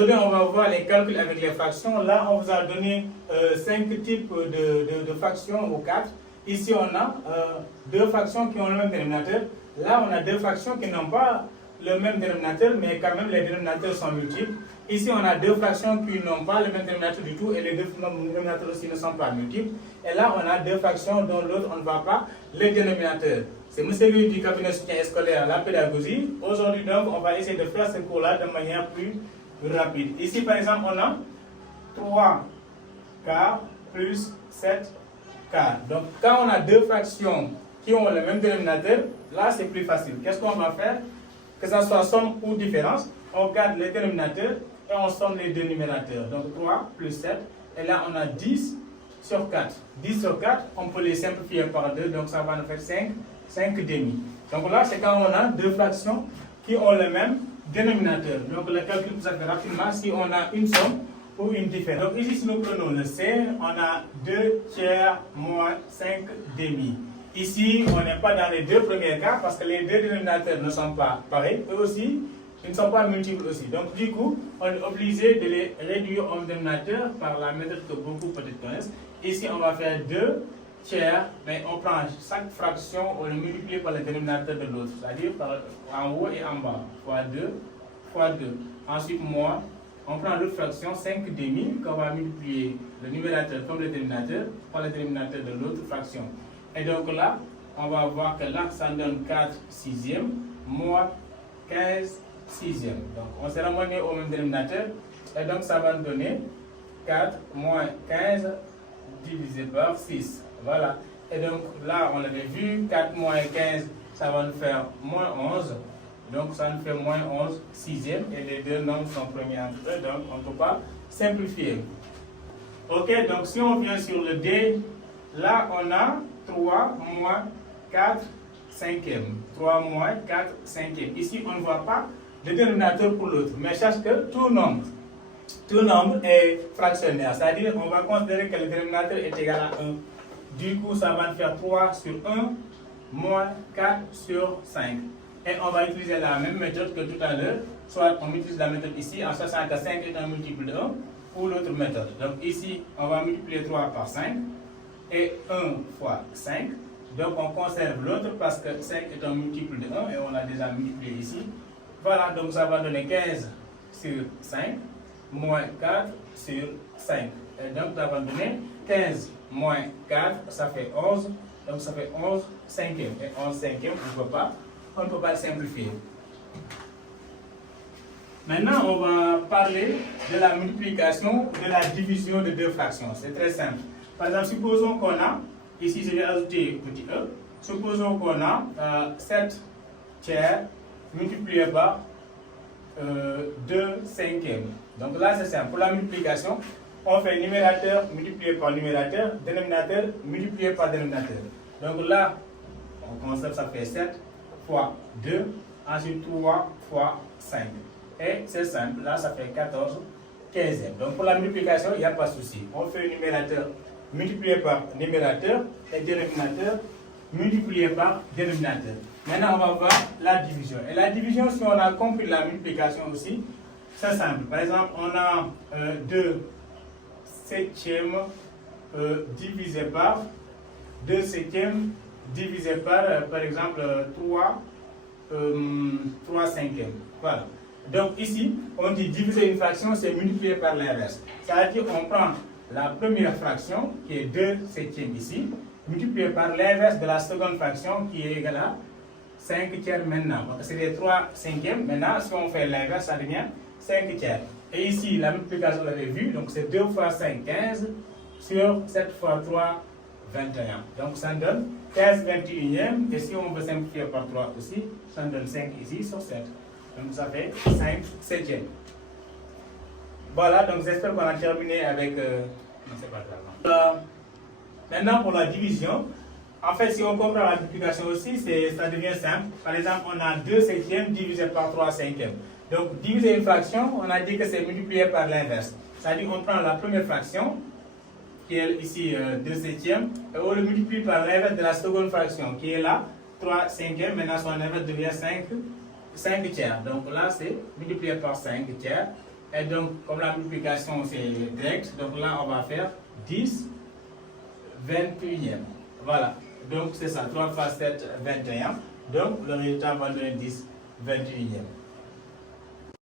Aujourd'hui, on va voir les calculs avec les fractions. Là, on vous a donné 5 types de fractions ou 4. Ici, on a 2 fractions qui ont le même dénominateur. Là, on a 2 fractions qui n'ont pas le même dénominateur, mais quand même les dénominateurs sont multiples. Ici, on a 2 fractions qui n'ont pas le même dénominateur du tout et les 2 dénominateurs aussi ne sont pas multiples. Et là, on a 2 fractions dont l'autre, on ne voit pas le dénominateur. C'est M. Louis du cabinet soutien scolaire, la pédagogie. Aujourd'hui, donc, on va essayer de faire ce cours-là de manière plus rapide. Ici, par exemple, on a 3 quarts plus 7 quarts. Donc, quand on a 2 fractions qui ont le même dénominateur, là, c'est plus facile. Qu'est-ce qu'on va faire? Que ça soit somme ou différence, on garde les dénominateurs et on somme les deux numérateurs. Donc 3 plus 7, et là on a 10 sur 4. 10 sur 4, on peut les simplifier par 2, donc ça va nous faire 5 demi. Donc là, c'est quand on a 2 fractions qui ont le même dénominateur. Donc le calcul peut se faire rapidement si on a une somme ou une différence. Donc ici, si nous prenons le C, on a 2 tiers moins 5 demi. Ici, on n'est pas dans les 2 premiers cas parce que les 2 dénominateurs ne sont pas pareils. Eux aussi, ils ne sont pas multiples aussi. Donc, du coup, on est obligé de les réduire en dénominateur par la méthode que beaucoup peut-être connaissent. Ici, on va faire 2 tiers, mais on prend chaque fraction, on le multiplie par le dénominateur de l'autre, c'est-à-dire en haut et en bas, fois 2, fois 2. Ensuite, moins, on prend l'autre fraction, 5 demi, qu'on va multiplier le numérateur comme le dénominateur par le dénominateur de l'autre fraction. Et donc là, on va voir que là, ça donne 4 sixièmes moins 15 sixièmes. Donc, on s'est ramené au même dénominateur. Et donc, ça va nous donner 4 moins 15 divisé par 6. Voilà. Et donc, là, on l'avait vu, 4 moins 15, ça va nous faire moins 11. Donc, ça nous fait moins 11 sixièmes. Et les deux nombres sont premiers entre eux. Donc, on ne peut pas simplifier. Ok, donc si on vient sur le D, là, on a 3 moins 4 cinquièmes. 3 moins 4 cinquièmes. Ici, on ne voit pas le dénominateur pour l'autre. Mais sache que tout nombre est fractionnaire. C'est-à-dire qu'on va considérer que le dénominateur est égal à 1. Du coup, ça va faire 3 sur 1 moins 4 sur 5. Et on va utiliser la même méthode que tout à l'heure. Soit on utilise la méthode ici en sachant que 5 est un multiple de 1 ou l'autre méthode. Donc ici, on va multiplier 3 par 5. Et 1 fois 5. Donc on conserve l'autre parce que 5 est un multiple de 1 et on l'a déjà multiplié ici. Voilà, donc ça va donner 15 sur 5 moins 4 sur 5. Et donc ça va donner 15 moins 4, ça fait 11. Donc ça fait 11 cinquièmes. Et 11 cinquièmes, on ne peut pas le simplifier. Maintenant, on va parler de la multiplication, de la division de 2 fractions. C'est très simple. Par exemple, supposons qu'on a, ici je vais ajouter petit e, supposons qu'on a 7 tiers multiplié par 2 cinquièmes. Donc là c'est simple, pour la multiplication, on fait numérateur multiplié par numérateur, dénominateur multiplié par dénominateur. Donc là, on conserve, ça fait 7 fois 2, ensuite 3 fois 5. Et c'est simple, là ça fait 14 quinzièmes. Donc pour la multiplication, il n'y a pas de souci. On fait numérateur multiplié par numérateur et dénominateur multiplié par dénominateur. Maintenant, on va voir la division. Et la division, si on a compris la multiplication aussi, c'est simple. Par exemple, on a 2 septièmes divisé par 2 septièmes divisé par exemple, 3 cinquièmes. Voilà. Donc ici, on dit diviser une fraction, c'est multiplier par l'inverse. C'est-à-dire qu'on prend la première fraction, qui est 2 septièmes ici, multiplié par l'inverse de la seconde fraction, qui est égale à 5 tiers maintenant. Donc c'est les 3 cinquièmes. Maintenant, si on fait l'inverse, ça devient 5 tiers. Et ici, la multiplication, vous l'avez vu, donc c'est 2 fois 5, 15, sur 7 fois 3, 21. Donc ça donne 15 21e, et si on veut simplifier par 3 aussi, ça donne 5 ici sur 7. Donc ça fait 5 septièmes. Voilà, donc j'espère qu'on a terminé avec... non, c'est pas grave. Maintenant, pour la division, en fait, si on comprend la multiplication aussi, ça devient simple. Par exemple, on a 2 septièmes divisé par 3 cinquièmes. Donc, diviser une fraction, on a dit que c'est multiplié par l'inverse. C'est-à-dire qu'on prend la première fraction, qui est ici 2 septièmes, et on le multiplie par l'inverse de la seconde fraction, qui est là, 3 cinquièmes. Maintenant, son inverse devient 5 tiers. Donc là, c'est multiplié par 5 tiers. Et donc, comme la multiplication c'est direct, donc là on va faire 10 21e. Voilà, donc c'est ça, 3 fois 7, 21. Donc le résultat va donner 10 21e.